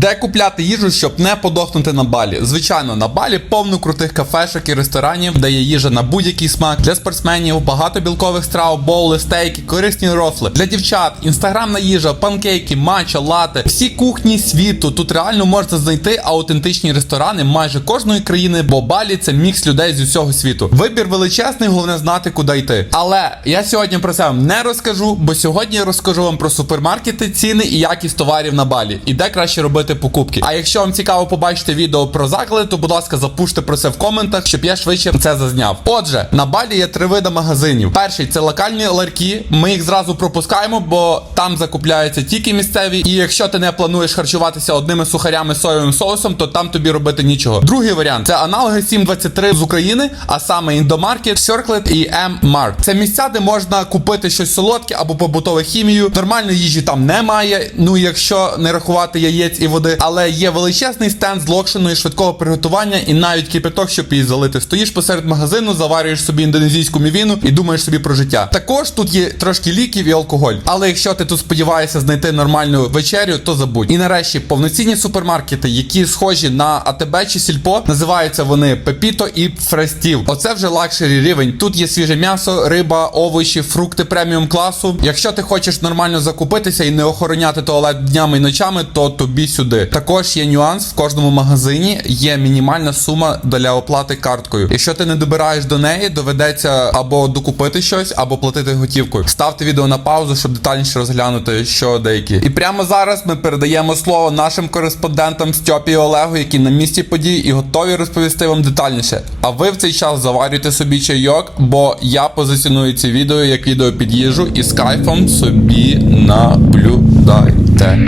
Де купляти їжу, щоб не подохнути на балі? Звичайно, на балі повно крутих кафешок і ресторанів, де є їжа на будь-який смак для спортсменів, багато білкових страв, боули, стейки, корисні рофли для дівчат, інстаграмна їжа, панкейки, матча, лати. Всі кухні світу. Тут реально можна знайти аутентичні ресторани майже кожної країни, бо балі це мікс людей з усього світу. Вибір величезний, головне знати, куди йти. Але я сьогодні про це вам не розкажу, бо сьогодні я розкажу вам про супермаркети, ціни і якість товарів на балі, і де краще робити покупки. А якщо вам цікаво побачити відео про заклади, то будь ласка, запуште про це в коментах, щоб я швидше це зазняв. Отже, на балі є три види магазинів. Перший це локальні ларьки. Ми їх зразу пропускаємо, бо там закупляються тільки місцеві. І якщо ти не плануєш харчуватися одними сухарями соєвим соусом, то там тобі робити нічого. Другий варіант це аналоги 723 з України, а саме індомаркет, Circlet і M-Mark. Це місця, де можна купити щось солодке або побутову хімію. Нормальної їжі там немає. Ну якщо не рахувати яєць і води, але є величезний стенд з локшиною швидкого приготування і навіть кипяток, щоб її залити. Стоїш посеред магазину, заварюєш собі індонезійську мівіну і думаєш собі про життя. Також тут є трошки ліків і алкоголь. Але якщо ти тут сподіваєшся знайти нормальну вечерю, то забудь. І нарешті повноцінні супермаркети, які схожі на АТБ чи Сільпо, називаються вони Пепіто і Фрестів. Оце вже лакшері рівень. Тут є свіже м'ясо, риба, овочі, фрукти преміум класу. Якщо ти хочеш нормально закупитися і не охороняти туалет днями і ночами, то тобі сюди. Також є нюанс в кожному магазині. Є мінімальна сума для оплати карткою. Якщо ти не добираєш до неї, доведеться або докупити щось, або платити готівкою. Ставте відео на паузу, щоб детальніше розглянути, що деякі. І прямо зараз ми передаємо слово нашим кореспондентам Стьопі і Олегу, які на місці подій і готові розповісти вам детальніше. А ви в цей час заварюйте собі чайок, бо я позиціоную ці відео як відео під і з кайфом собі наблюдайте.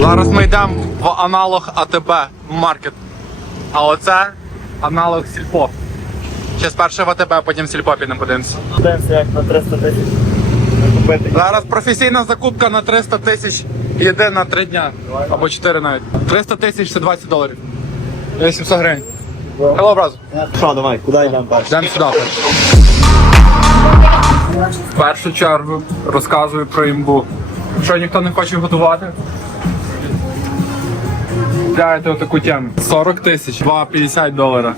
Зараз ми йдемо в аналог АТБ маркет. А оце аналог Сільпо. Ще спершу в АТБ, потім в Сільпо підемо подивимося. Як на 300 тисяч. Зараз професійна закупка на 300 тисяч йде на 3 дня. Або 4 навіть. 300 тисяч це 20 доларів. 800 гривень. Hello, брат. Що, давай, куди йдемо перше? Йдемо сюди. В першу чергу розказую про імбу. Що ніхто не хоче готувати? Купляєте отаку тему. 40 тисяч, 2,50 долара.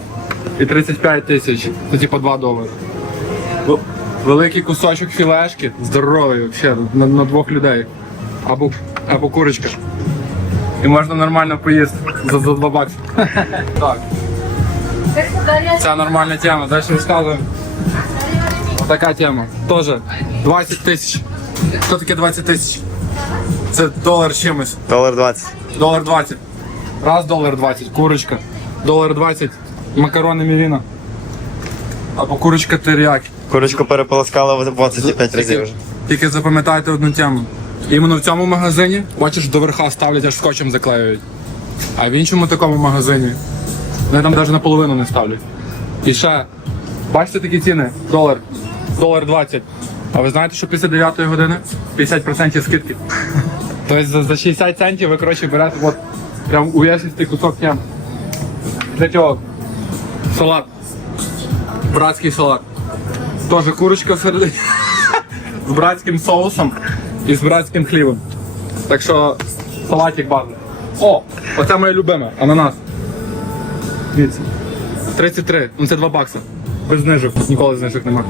І 35 тисяч, це типу 2 долари. Великий кусочок філешки, здоровий взагалі, на, на двох людей. Або, або курочка. І можна нормально поїсти за, за 2 бакси. Так. Це нормальна тема. Далі розказуємо. Така тема. Тоже 20 тисяч. Що таке 20 тисяч? Це долар з чимось. Долар 20. Долар 20. Раз долар 20. Курочка. Долар 20. Макарони мівіна. Або курочка теріякі. Курочку переполоскали в 25 разів вже. Тільки запам'ятайте одну тему. Іменно в цьому магазині, бачиш, до верха ставлять аж скотчем заклеюють. А в іншому такому магазині вони там навіть наполовину не ставлять. І ще, бачите такі ціни? Долар. Долар 20. А ви знаєте, що після 9 години 50% скидки. Тобто за, за 60 центів ви коротше берете от прям увесистий кусок. Для цього салат. Братський салат. Тоже курочка всередині з братським соусом і з братським хлібом. Так що салатик базовий. О, оце моє любиме, ананас. Дивіться. 33, ну це 2 бакса. Без знижок, ніколи знижок нема.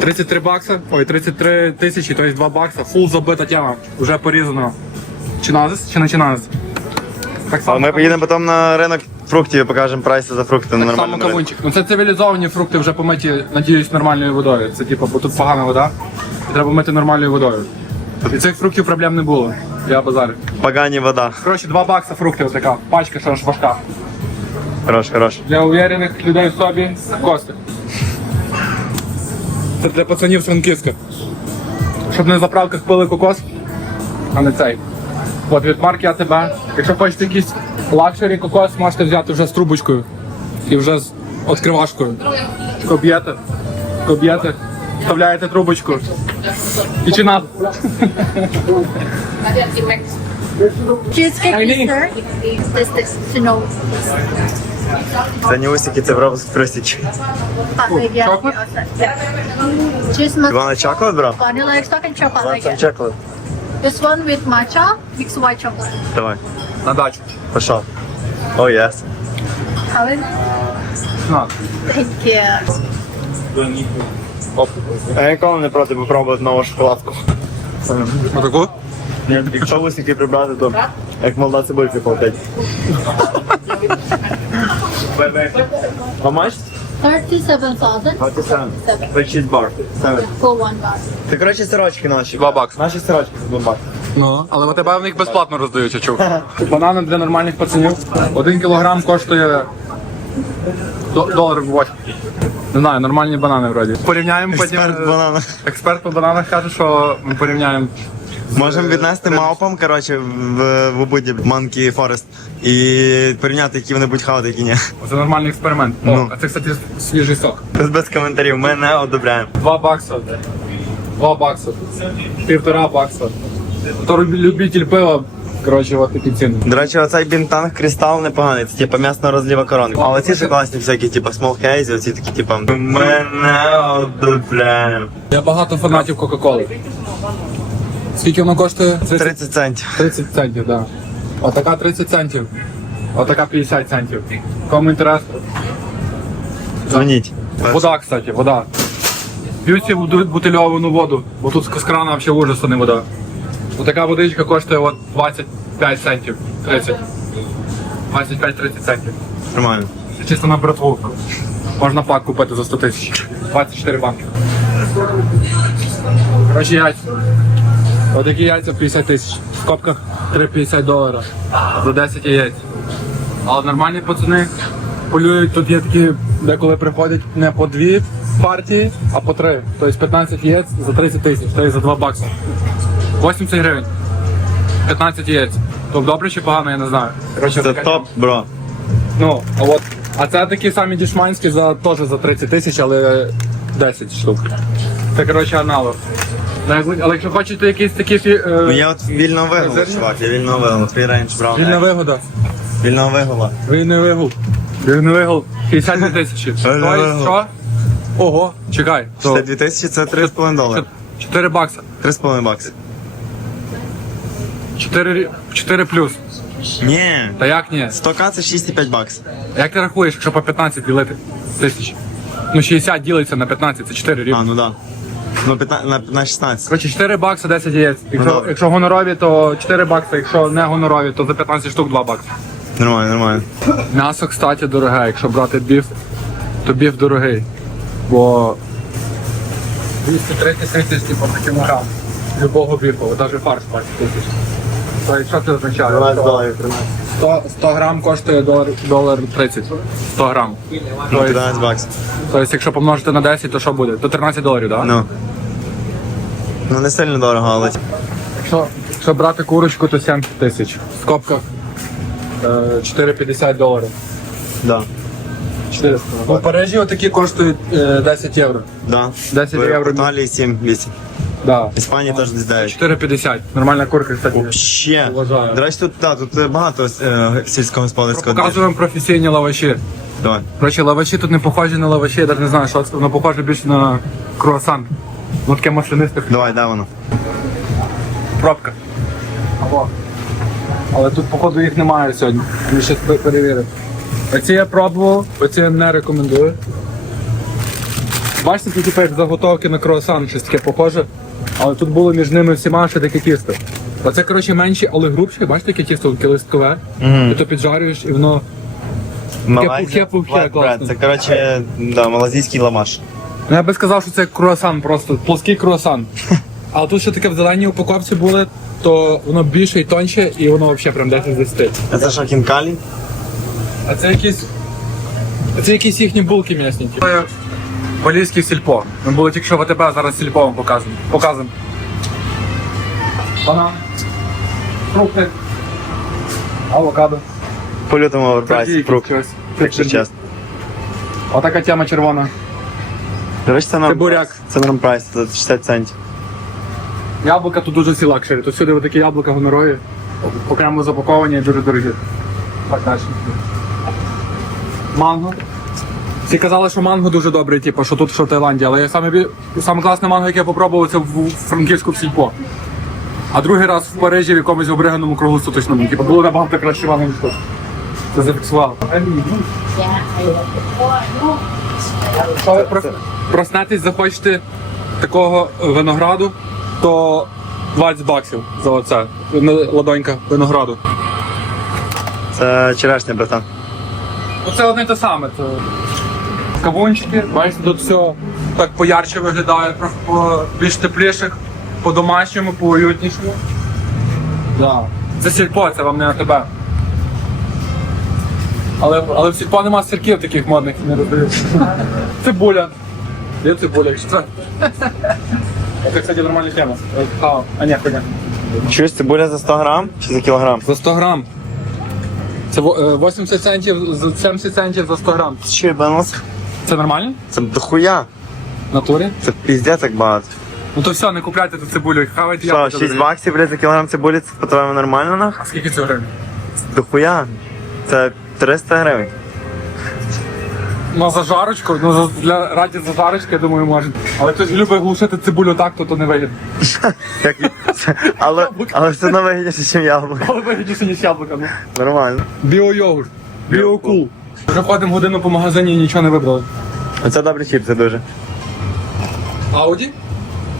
33 бакса, ой, 33 тисячі, тобто 2 бакса, фул забита тема, вже порізано. Чи назис, чи не чи назис? Так А ми поїдемо потім на ринок фруктів і покажемо прайси за фрукти на Так само нормальному ринку. кавунчик. Ну це цивілізовані фрукти вже помиті, надіюсь, нормальною водою. Це типу, бо тут погана вода. і Треба мити нормальною водою. І цих фруктів проблем не було. Я базарю. Погані вода. Коротше, 2 бакса фрукти, отака. Пачка, що ж важка. Хорош, хорош. Для уверених людей в собі кости. Це для пацанів з Франківська. Щоб на заправках пили кокос, а не цей. От від марки АТБ. Якщо хочете якийсь лакшері кокос, можете взяти вже з трубочкою. І вже з відкривашкою. Коб'єте. Коб'єте. Вставляєте трубочку. І чи надо. Cheesecake is there. This is to know. Це не усики, це the outside. Cheese чоколад, бро? vanilla extract and chocolate. Іван сам again. чоколад. This one with matcha, mixed white chocolate. Давай, На дачу. пішов. О, єс. Have it? На. Thank you. А я ніколи не проти попробувати нову шоколадку. Отаку? Якщо усики прибрати, то як молода цибулька полетить. How much? 37,000 For cheese bar. for one bar. Це, коротше, сирочки наші. Два бакси. Наші сирочки за два бакси. Ну, але в тебе в них безплатно роздають, я чув. Банани для нормальних пацанів. Один кілограм коштує до- долар 8. Не знаю, нормальні банани вроді. Порівняємо потім. Експерт банана. Експерт по бананах каже, що ми порівняємо. Можемо віднести мавпам, коротше, в, в Убуді Monkey Forest і порівняти, які вони будуть хавати, які ні. Це нормальний експеримент. О, Ну. а це, кстати, свіжий сок. Без, без коментарів, ми не одобряємо. Два бакса. Два бакса. Півтора бакса. Люб- любитель пива, коротше, от такі ціни. До речі, оцей бінтанг кристал непоганий, це типа м'ясно розліва коронка. Але ці ще класні всякі, типа small haze, оці такі, типа, ми не одобряємо. Я багато фанатів Кока-Коли. Скільки воно коштує? 30 центів. 30 центів, так. Да. Отака 30 центів. Отака 50 центів. Кому інтересно? Дзвоніть. Вода, кстати, вода. П'ють бутильовану воду, бо тут з крана взагалі ужас, а не вода. Отака водичка коштує от 25 центів. 30. 25-30 центів. Нормально. Це чисто на братву. Можна пак купити за 100 тисяч. 24 банки. Коротше, яйця. Отакі яйця 50 тисяч. В копках 3,50 долара. За 10 яєць. Але нормальні пацани полюють, тут є такі, деколи приходять не по дві партії, а по три. Тобто 15 яєць за 30 тисяч, тобто за 2 бакси. 80 гривень. 15 яєць. Тобто добре чи погано, я не знаю. Коротше, Це така- топ, бро. Ну, а от. А це такі самі дішманські за теж за 30 тисяч, але 10 штук. Це коротше аналог. Ну, Але якщо хочете якісь такі фі... Ну е, я от вільного вигула, Зерні? чувак, я вільного вигула. Free range брав. вільна вигода. Вільного вигула. Вільний вигул. Вільний вигул. 52 тисячі. Вільний Тобто, вигул. що? Ого, чекай. Це 2000, це 3,5 долара. 4 бакса. 3,5 бакси. 4, 4 плюс. Ні. Та як ні? 100к це 6,5 баксів. Як ти рахуєш, якщо по 15 ділити тисяч? Ну 60 ділиться на 15, це 4 рівно. А, ну да. Ну, 15, на, на 16. Коротше, 4 бакси 10 яєць. Якщо, Ну, якщо гонорові, то 4 бакси, якщо не гонорові, то за 15 штук 2 бакси. Нормально, нормально. М'ясо, кстати, дороге. Якщо брати біф, то біф дорогий. Бо 230 тисяч типу, на кілограм любого біфу, навіть фарш 20 тисяч. То що це означає? 12 доларів, 13. 100, 100 грам коштує долар, долар 30. 100 грам. Ну, Тобто, 15 баксів. тобто, якщо помножити на 10, то що буде? То 13 доларів, так? Да? Ну. Ну, не сильно дорого, але. Якщо, якщо брати курочку, то 70 тисяч. В скобках е, 4,50 доларів. Да. 400. Ну, в Парижі отакі коштують е, 10 євро. Да. 10 В євро. Італії 7 8 Да. Іспанії теж десь 9. 4,50. Нормальна курка, кстати. Ще. Вважаю. До речі, тут, да, тут е, багато е, сільськогосподарського. Показуємо професійні лаваші. Давай. Короче, лаваші тут не похожі на лаваші, я навіть не знаю, що це. Воно похоже більше на круасан. Ну таке маслянисте. Давай, дай воно. Пробка. Або. Але тут, походу, їх немає сьогодні. Ми ще пе- перевіримо. Оці я пробував, оці я не рекомендую. Бачите, тут типу як заготовки на круасан, щось таке похоже. Але тут було між ними всіма ще таке тісто. Оце, коротше, менші, але грубші. Бачите, яке тісто таке листкове? Мгм. І то піджарюєш, і воно Малайзія, пухе-пухе, класно. Це, коротше, да, малазійський ламаш. Ну, я би сказав, що це круасан просто, плоский круасан. Але тут ще таке в зеленій упаковці були, то воно більше і тоньше, і воно взагалі прям 10 з 10. А це що, кінкалі? А це якісь. а Це якісь їхні булки. Це Поліське сільпо. Ми були тільки що в АТБ, а зараз сільпо вам показуємо. Показуємо. Банан. Фрукти. Авокадо. По лютому оверпрайс, фрукт, якщо чесно. Отака тема червона. До речі, це норм буряк. прайс. Це норм прайс, це 60 центів. Яблука тут дуже всі лакшері. Тут всюди такі яблука гонорові. окремо запаковані і дуже дорогі. Так далі. Манго. Всі казали, що манго дуже добре, типу, що тут, що в Таїланді, але я саме, бі- саме класне манго, яке я попробував, це в франківську в сільпо. А другий раз в Парижі в якомусь обриганому круглосуточному. Типу, було набагато краще манго, ніж тут. Це зафіксувало. Якщо ви про- проснетесь, захочете такого винограду, то 20 баксів за оце. Ладонька винограду. Це черешня, братан. Ну це одне те саме. Це кавунчики, бачите, тут все так поярче виглядає, по більш тепліше, по-домашньому, по-уютнішому. Да. Це сільпо, це вам не на тебе. Але, але в сільпо нема сирків таких модних не роздають. Цибуля. Є цибуля, якщо це. Це, кстати, нормальна тема. А, а ні, хуйня. Чуєш, цибуля за 100 грам чи за кілограм? За 100 грам. Це во- е, 80 центів, за 70 центів за 100 грам. Що єбанус? Це нормально? Це дохуя. В натурі? Це піздець як багато. Ну то все, не купляйте ту цибулю, хавайте Що, яблука. 6 баксів, блядь, за кілограм цибулі, це по-твоєму нормально нах? А скільки це гривень? Дохуя. Це 300 гривень. Ну за жарочку, ну за, для раді зажарочки, я думаю, можна. Але хтось любить глушити цибулю так, то, то не вигідно. Як... це- Але, але все одно вигідніше, ніж яблуко. Але вигідніше, ніж яблука, ну. Нормально. Біо-йогурт. Біокул. Вже ходимо годину по магазині і нічого не вибрали. Оце добрі чіпси дуже. Ауді?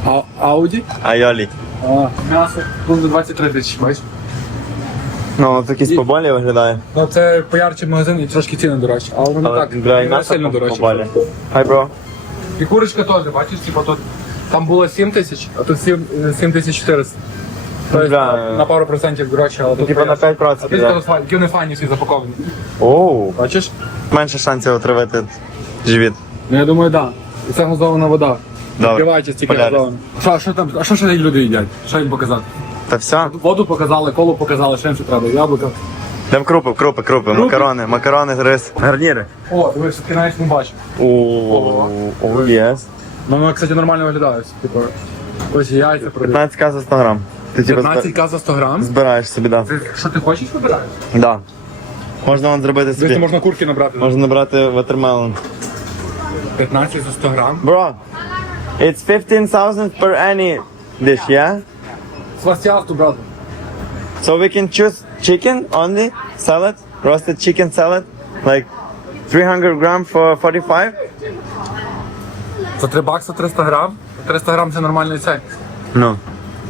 А, Ауді? Айолі. А, м'ясо. Тут за 23 тисячі, бачиш? Ну, це якісь поболі виглядає. Ну це поярчий магазин і трошки ціни дорожчі. Але Але, так, не сильно поболі. Хай, бро. І курочка теж, бачиш, типа тут там було 7 тисяч, а тут 7, 7 тисяч 400. Тобто Бля. на, пару процентів дорожче, але тут типа на пояс. 5%, А ти да. сказав, вони файні всі запаковані. Оу. Бачиш? Менше шансів отравити живіт. Ну я думаю, так. Да. І це газована вода. Добре. Відкривайте стільки Полярис. газована. Що, а що там? А що ще люди їдять? Що їм показати? Та все. Воду показали, коло показали, що ще треба, яблука. Йдемо крупи, крупи, крупи, макарони, макарони, рис. Гарніри. О, дивись, ти навіть не бачив. Оу, оу, єс. Ну, воно, кстати, нормально виглядає. Типу, ось яйця продають. 15к за 100 грам. Ти типу 15к за 100 грам. збираєш собі, да. Ти що ти хочеш вибираєш? Да. Можна вон зробити Дивись, собі. можна курки набрати. Можна набрати watermelon. 15 за 100 грам. Bro, it's 15,000 per any dish, yeah? Свастіасту, брат. So we can choose chicken only, salad, roasted chicken salad, like 300 gram for 45? За 3 бакси 300 грам. 300 грам це нормальний цей. Ну.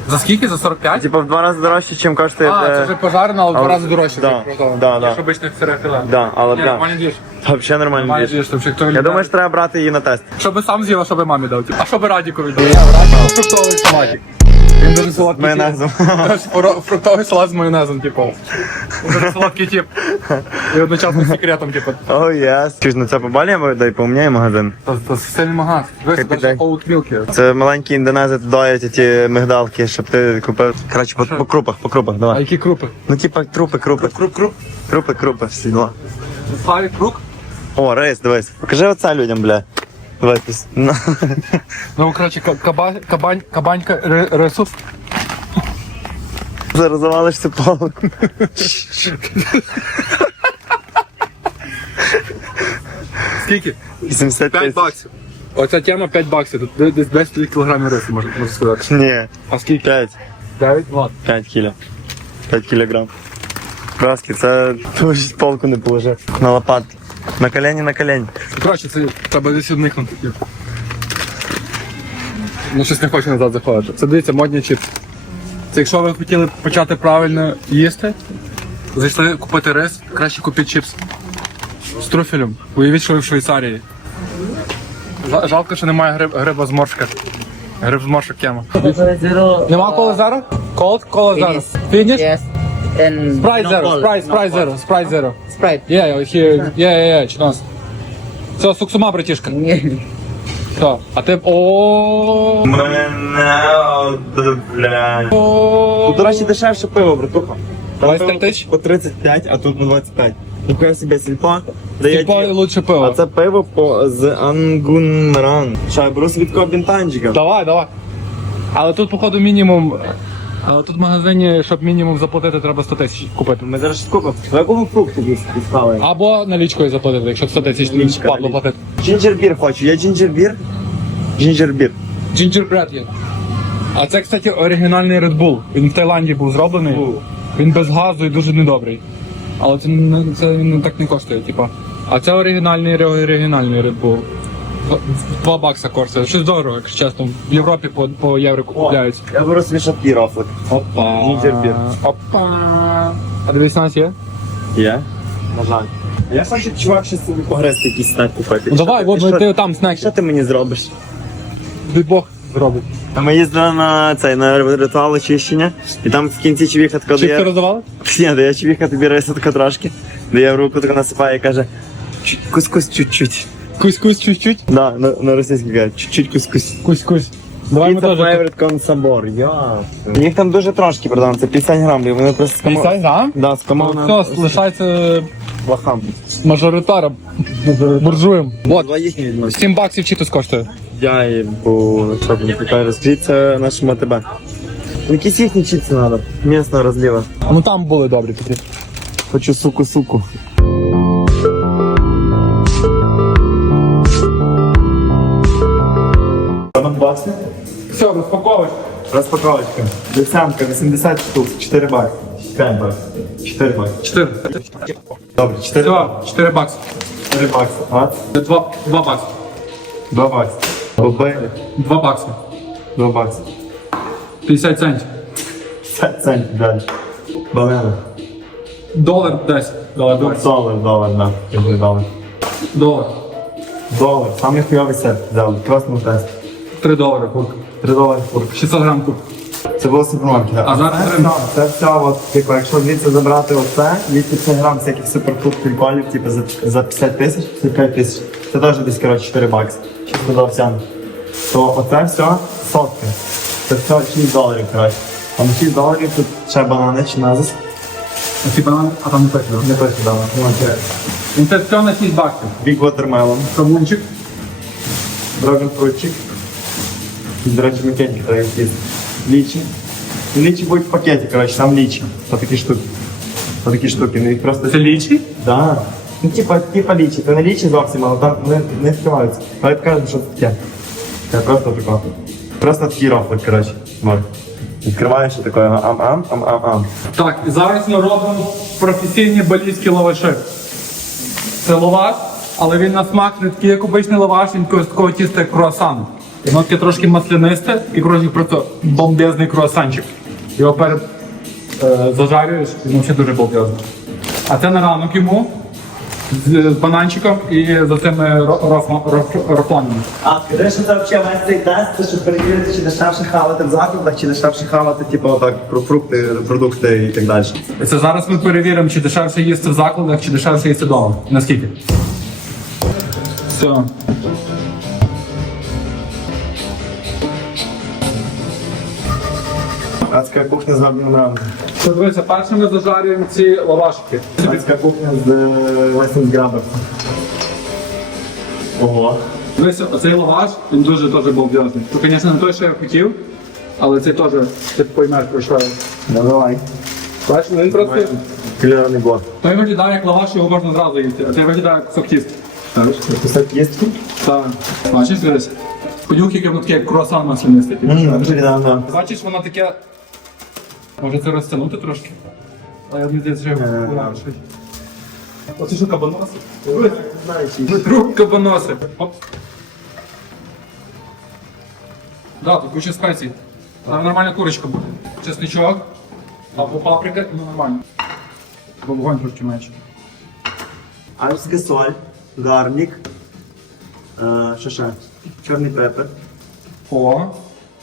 За скільки? За 45? Типа в два рази дорожче, ніж коштує. А, е, це вже пожарено, але в два рази дорожче. да, да, да. Ніж обичних філе. Да, але Ні, нормальний діж. Взагалі нормальний діж, хто Я думаю, що треба брати її на тест. Щоб сам з'їв, а щоб мамі дав. А щоб Радіку віддав. Радіку фруктовий салатик. Він дуже солодкий. Майонезом. Фро- Фруктовий салат з майонезом, типу. Дуже солодкий тип. І одночасно з секретом, типу. О, єс. Чуєш, ну це побалюємо, дай поміняє магазин. Та це сильний магаз. Дивись, oat. Це маленькі індонези доять ті мигдалки, щоб ти купив. Коротше, по, по крупах, по крупах, А давай. які крупи? Ну, типа, трупи, крупи. Круп, круп. Крупи, крупи, всі діла. Славік круг? О, рейс, дивись. Покажи оце людям, бля. Давай, піс- Ну. Ну, коротше, ка- каба, кабань, кабанька ри- рису. Зараз завалишся палку. Скільки? 80 5 тисяч. баксів. Оця тема 5 баксів. Тут де- десь 10 кілограмів рису, можна, можна сказати. Ні, А скільки? 5. 9? Ладно. 5 кіло. 5 кілограм. Краски, це точно полку не положив. На лопатки. На колені, на колені. Коротше, це треба десь уникнути. Ну, щось не хочу назад заходити. Це дивіться, модні чіпси. Це якщо ви хотіли почати правильно їсти, зайшли купити рис, краще купіть чіпс. З труфелем. Уявіть, що ви в Швейцарії. Жалко, що немає гриб, гриба з моршка. Гриб з моршок тема. Нема кола зеро? Колд? Кола зеро. Фініш? And Sprite no zero, cold, Sprite, no Sprite zero, Sprite zero. Sprite. Yeah, here, yeah, yeah, yeah, чинос. Все, суксума, братішка. Все. А ти... О. Мене одобряй. Тут, до речі, дешевше пиво, братуха. Там 25 пиво тисяч? по 35, а тут по 25. Ніхуя собі сільпо. Дає Типа ті- лучше А пиво. це пиво по з Ангунмаран. Що, я беру собі такого бінтанчика. Давай, давай. Але тут, походу, мінімум Але тут в магазині, щоб мінімум заплатити, треба 100 тисяч купити. Ми зараз щось купимо. По якому фрукту дістали? Або налічкою заплатити, якщо 100 тисяч Налічка, падло налічка. платити. Джинджербір хочу. Є джинджербір? Джинджербір. Джинджербред є. А це, кстати, оригінальний Red Bull. Він в Таїланді був зроблений. Він без газу і дуже недобрий. Але це, не- це він так не коштує, типа. А це оригінальний оригінальний Red Bull. Два- Два бакса коштує. Щось дорого, якщо чесно. В Європі по, по євро купляють. Я беру собі шапки рофлик. Опа. Джинджербір. Опа. А дивись, у нас є? Є? На жаль. Я хочу, чувак, щось собі погрести якийсь снек купити. Ну давай, ти- от що- ти там снеки. Що ти мені зробиш? Дай Бог зробить. А Ми їздили на цей на ритуал очищення, і там в кінці чувіха така Чіпси дає. роздавали? Ні, дає чувіха тобі риса така трошки, дає в руку таку насипає і каже, «Чуть- кусь-кусь чуть-чуть. Кусь-кусь чуть-чуть. Да, на, на російській каже, чуть-чуть кусь-кусь. Кусь-кусь. Давай ми Pizza теж. favorite sabor, я. Їх там дуже трошки, братан, це 50 грам, і вони просто з 50 грам? Да, з комона. Все, лишається Лохам. мажоритаром. Буржуєм. Вот. Два їхні візьмуть. 7 баксів читус коштує. Я їбу, що б не така розкажіть, це нашому АТБ. Якісь їхні чіпси треба, місного розліва. Ну там були добрі такі. Хочу суку-суку. Бакси? Все, розпаковуй. Розпаковочка. Десятка, 80 штук, 4 бакси. 5 баксів. 4 бакси. 4. Добре, 4 Все, 4 бакси. 4 бакси. А? 2, 2 бакси. 2 бакси. Боби. 2 бакси. 2 бакси. 50 центів. 50 центів далі. Балена. Долар 10. Долар 10. Долар, долар, да. Долар. Долар. Долар. Самий хуйовий сет взяли. Красний тест. 3 долари курка. 3 долари курка. 600 грам курка. Це було супермаркет. А зараз це, все, це все, от, типу, якщо звідси забрати оце, 250 грам всяких суперфруктів приколів, типу, за, за 50 тисяч, це 5 тисяч. Це теж десь, коротше, 4 бакси. Чисто до овсян. То оце все сотки. Це все 6 доларів, коротше. А на 6 доларів тут ще банани чи назис. А ці банани, а там не точно. Не точно дали. Ну, це Він це все на 6 баксів. Big Watermelon, Кавунчик. Dragon Fruitчик. До речі, треба їсти. Лічі. Ну, Лічі будуть в пакеті, коротше, там лічі. По такі штуки. По такі штуки. Ну їх просто Це лічі? Да. Ну, типа, типа лічі. Це не лічі зовсім, але там не, не відкриваються. Але покажемо, що це таке. Це просто тако. Просто такий рофлик, коротше. Вот. Відкриваєш і такого ам-ам, ам-ам-ам. Так, і зараз ми робимо професійні балійські лаваші. Це лаваш, але він на смак не такий, як обичний лаваш, він такого тіста, як круасан. Воно таке трошки маслянисте і коротше просто бомбезний круасанчик. Його перед е, зажарюєш, він ще дуже бомбезний. А це на ранок йому з, з бананчиком і за цими ро- роф- роф- рофланами. А скажи, що це взагалі весь цей тест, це щоб перевірити, чи дешевше хавати в закладах, чи дешевше хавати, типу, отак, про фрукти, продукти і так далі. Це зараз ми перевіримо, чи дешевше їсти в закладах, чи дешевше їсти вдома. Наскільки? Все. Адська кухня з веб Що дивися, перше ми зажарюємо ці лавашики. Адська кухня з Лесінс Грабер. Ого. Дивися, оцей лаваш, він дуже теж бомбезний. То, звісно, не той, що я хотів, але цей теж, ти поймеш, про що я. Ну давай. Бачиш, він просто... Кулярний блок. Той виглядає як лаваш, його можна зразу їсти, а цей виглядає як тіста. Знаєш? Кусок їстки? Так. Бачиш, дивись. Понюх, яке воно таке, як круасан маслянистий. типу. Ммм, дуже да. Бачиш, воно таке. Може це розтягнути трошки? А я не я Оце що кабаноси? Друг кабаноси. Оп. Да, тут куча спецій. Там нормальна курочка буде. Чесничок. Або паприка, ну нормально. Бо вогонь трошки менше. Альпська соль, гарнік. Е, Що ще? Чорний пепер. О,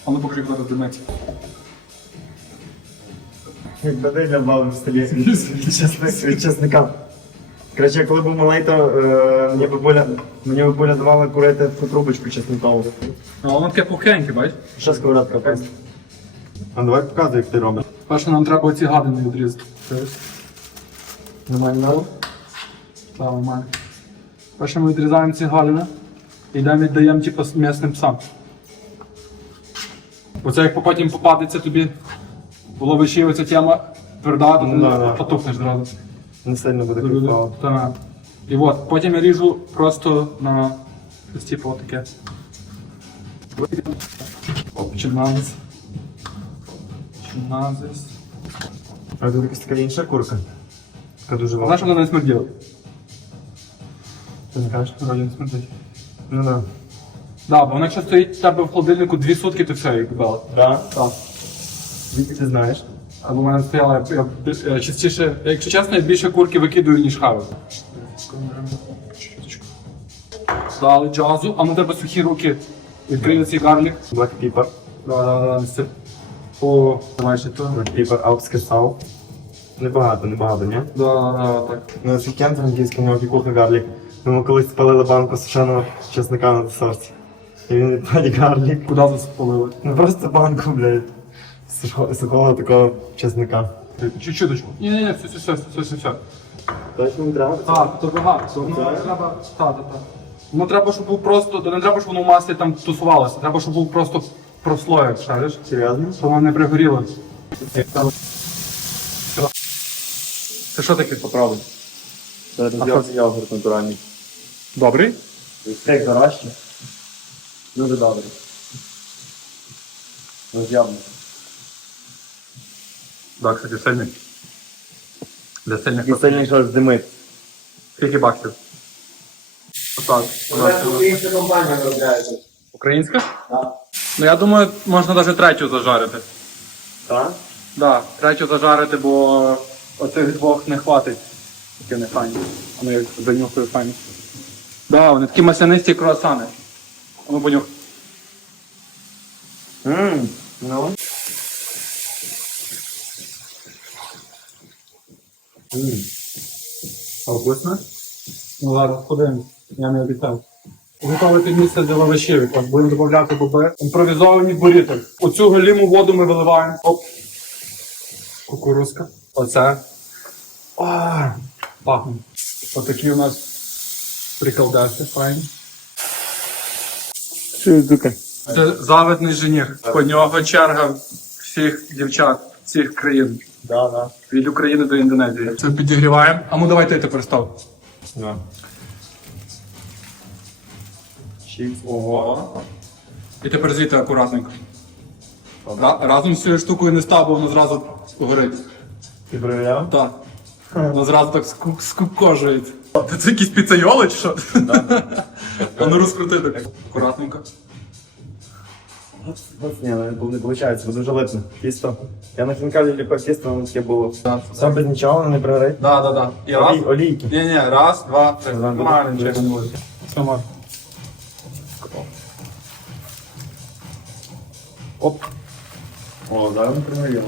а ну покажи, куди димець. Для баби в столі. Від чесника. Коротше, я коли був малий, то е, мені бабуля, мені бабуля давала курити таку трубочку чесникову. А воно таке пухеньке, бач? Що сковородка просто. А давай показуй, як ти робиш. Перше нам треба оці гадини відрізати. Нормально. Так, нормально. Перше ми відрізаємо ці галіни і йдемо віддаємо типу м'ясним псам. Бо це як потім попадеться тобі Було б ще й оця тема тверда, то Ну, да, да. ти потухнеш зразу. Не сильно буде кайфово. Так. І от, потім я ріжу просто на ось типу отаке. Чиназис. Чиназис. А тут якась така інша курка. Така дуже Знаєш, вона не смерділа? Ти не кажеш? Вроді не смердить. Ну да. Да, бо вона якщо стоїть в тебе в холодильнику дві сутки, то все, як бала. Да? Так. Звідки ти знаєш? Або в мене стояла, я, я, частіше, якщо чесно, я більше курки викидую, ніж хаваю. Дали джазу, а ну тебе сухі руки. Відкрили цей гарлік. Black Pepper. Да, да, да, це. О, давай ще то. Black Pepper, алпське сало. Небагато, небагато, ні? Да, так. Ну, це кент франківський, у нього пікуха гарлік. Ми колись спалили банку сушеного чесника на десерті. І він відпадь гарлік. Куди заспалили? Ну просто банку, блядь, сухого, такого чесника. Чуть-чуточку. Ні, ні, ні, все, все, все, все, все, все. Точно не треба? Так, то багато. То воно треба. Так, так, так. Воно треба, щоб був просто. То не треба, щоб воно в маслі там тусувалося. Треба, щоб був просто прослоєк, шариш? Серйозно? Щоб воно не пригоріло. Це що таке поправили? Це розйомний йогурт натуральний. Добрий? Стейк дорожчий. Дуже добрий. Розйомний. Так, кстати, сильний. Для сильних І сильніше щось димить. Скільки баксів? Отак. Українська компанія виробляє. Українська? Так. Ну я думаю, можна навіть третю зажарити. Так? Так, третю зажарити, бо оцих двох не хватить. Такі не файні. Вони як занюхаю файні. Да, вони такі маслянисті круасани. А Ну понюх. Ммм, ну. А вкусно? Ну ладно, ходимо. Я не обіцяв. Готовити місце для лавашів, якраз будемо додати боби. Імпровізовані буріто. Оцю галіму воду ми виливаємо. Оп. Кукурузка. Оце. А, пахне. Отакі у нас приколдеси, файні. Що дука? Це завидний жених. По нього черга всіх дівчат, всіх країн. Да, да. Від України до Індонезії. Це підігріваємо. А ну давай ти тепер став. Да. Ого. І тепер звідти акуратненько. Ра- разом з цією штукою не став, бо воно зразу горить. Ти перевіряв? Так. Воно зразу так ску- скукожується. Та це якісь піцейоли чи що? А ну розкрути так. Акуратненько. Ні, не, не виходить, дуже липне. Тісто. Я на хінкалі ліпив тісто, воно таке було. Все без нічого, не пригорить. Да, да, да. І раз. Олій, олійки. Ні, ні, раз, два, три. Два, Нормально, два. нічого не буде. Все, Оп. О, зараз не пригоріло.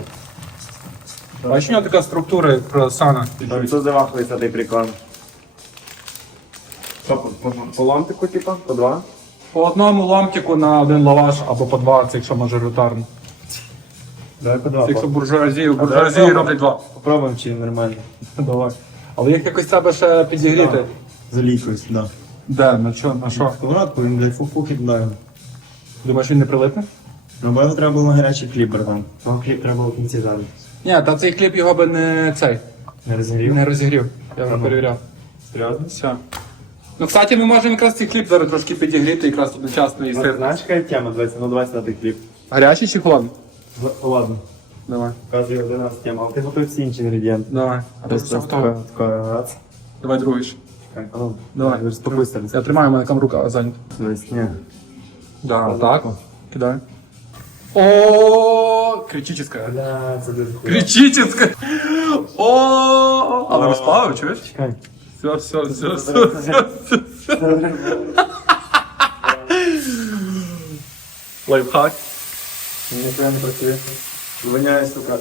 Бачиш, у нього така структура як круасана. Так, це завахується той прикольно. Що, по, по, по ломтику, типа? По два? По одному ломтику на один лаваш або по два, це якщо мажоритарно. Давай по два. Це якщо давай буржуазії пробуємо. роблять два. Попробуємо, чи нормально. Давай. Але їх якось треба ще підігріти. З олійкою сюди. Де? На що? На що? Сковородку, він, блядь, кидає. Думаєш, він не прилипне? Ну, бо його треба було на гарячий хліб, братан. Того хліб треба було в кінці зараз. Ні, та цей кліп його би не цей. Не розігрів? Не розігрів. Я вже перевіряв. Серйозно? Все. Ну, кстати, ми можемо якраз цей кліп зараз трошки підігріти, якраз одночасно і Ну, сир. Знаєш, яка тема? Давайте, ну давай сюди хліб. Гарячий чи холодний? Л- Ладно, Давай. показує один раз тема. Але ти готуй всі інші інгредієнти. Давай. А ти що готовий? Раз. Давай другий ще. Так, а ну, Давай. ви ж пописали. Я тримаю, у мене там рука зайнята. Дивись, ні. Да, так. Кидай. О, критическая. Бля, це дуже хуй. Критическая. О, але розплавив, чуєш? Чекай. Все, все, все, все, все. Лайфхак. Ніхуя не працює. Воняє, сука.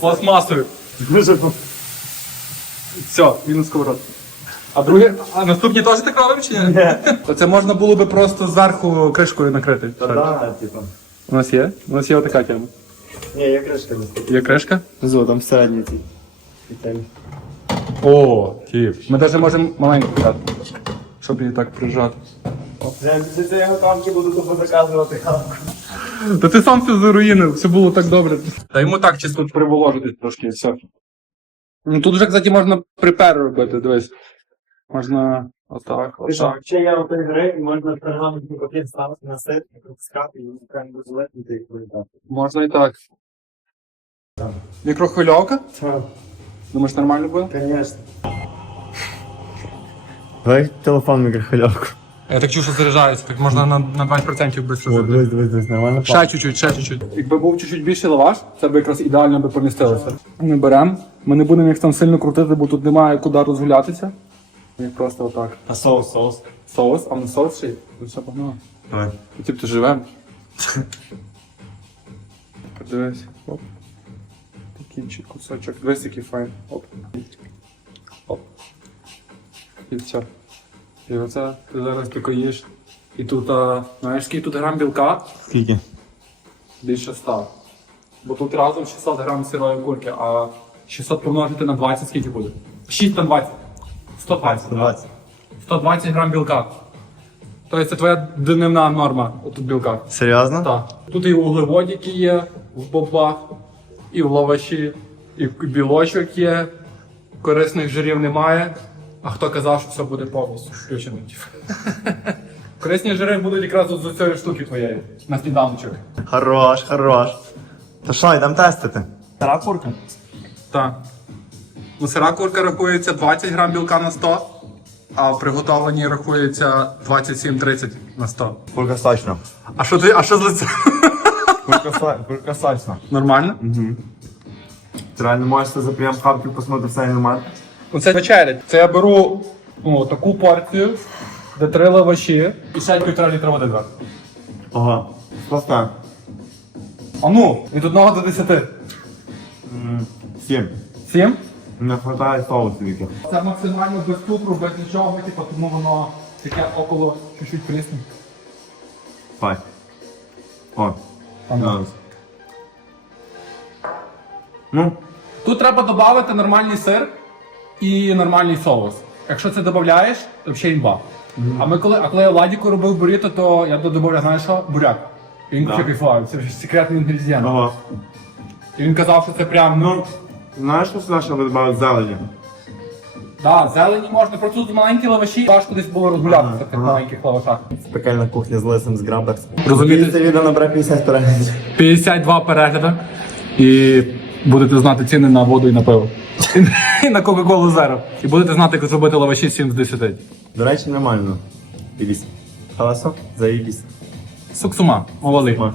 Пластмасою. Дуже Все, мінус сковорода. А друге, а наступні теж так робимо чи ні? То це можна було би просто зверху кришкою накрити. Та да, типа. У нас є? У нас є отака тема. Ні, я кришка Є кришка? Зо, там. Віталій. О, тіп. Ми навіть можемо маленьку взяти, щоб її так прижати. Буду заказувати хавку. Та ти сам все заруїнив, все було так добре. Та йому так чисто приволожити трошки і все. Ну тут вже, кстати, можна припер робити, дивись. Можна отак, отак. Ще є отой гри, і можна пергаментний папір ставити на сет, пропускати і прямо розлетнути і прилітати. Можна і так. Мікрохвильовка? Так, Думаєш, нормально буде? звісно. Давай телефон мікрохвильовку. Я так чую, що заряджається, так можна на, на 20% швидко О, дивись, дивись, дивись, нормально Ще чуть-чуть, ще чуть-чуть. Якби був чуть-чуть більший лаваш, це б якраз ідеально би помістилося. Ми беремо, ми не будемо їх там сильно крутити, бо тут немає куди розгулятися. Ми їх просто отак. А соус, соус. Соус, а на соус ще й. Ну все погнало. Давай. Типу живем. Подивись. Оп. Такий чик кусочок. Дивись, який файн. Оп. Оп. І все. І оце ти зараз тако їш. І тут, а, знаєш, скільки тут грам білка? Скільки? Більше 100. Бо тут разом 600 грам сирої курки, а 600 помножити на 20 скільки буде? 6 на 20. 120. 120. 120 грам білка. Тобто це твоя дневна норма отут білка. Серйозно? Так. Тут і вуглеводики є в бобах, і в лаваші, і білочок є, корисних жирів немає. А хто казав, що все буде повністю включено? Корисні жири будуть якраз з цієї штуки твоєї на сніданочок. Хорош, хорош. Та що, йдемо тестити? Стара курка? Так. Ну, сира курка рахується 20 грам білка на 100, а в приготовленні рахується 27-30 на 100. Курка сочна. А що ти, а що з лиця? Курка. Нормально? Ти реально можеш за прям хапків посмотрити все нормально? Оце вечеря. Це я беру ну, таку порцію, де три лаваші і ще півтора літра води зверху. Ага. Просто. А ну, від 1 до 10. Сім. 7. Не хватає соусу тільки. Це максимально без цукру, без нічого, типу, тому воно таке около чуть-чуть прісне. Фай. О. Зараз. Ну, Тут треба додати нормальний сир і нормальний соус. Якщо це додаєш, то взагалі імба. А ми коли, а коли я Ладіку робив буріто, то я додавав, знаєш що, буряк. І він Да. да. кайфував, це вже секретний інгредієнт. ага. І він казав, що це прям, ну, знаєш, що сюди ще додавали зелені? Да, зелені можна, просто тут маленькі лаваші, важко десь було розгулятися в ага. маленьких лавашах. Пекельна кухня з лисом з Граберс. Розумієте? Це відео набере 50 переглядів. 52 перегляди. І будете знати ціни на воду і на пиво. І на Кока-Колу Зеро. І будете знати, як зробити лаваші 7 з 10. До речі, нормально. Дивіться. Хорошо? Заїбісь. Суксума, овали.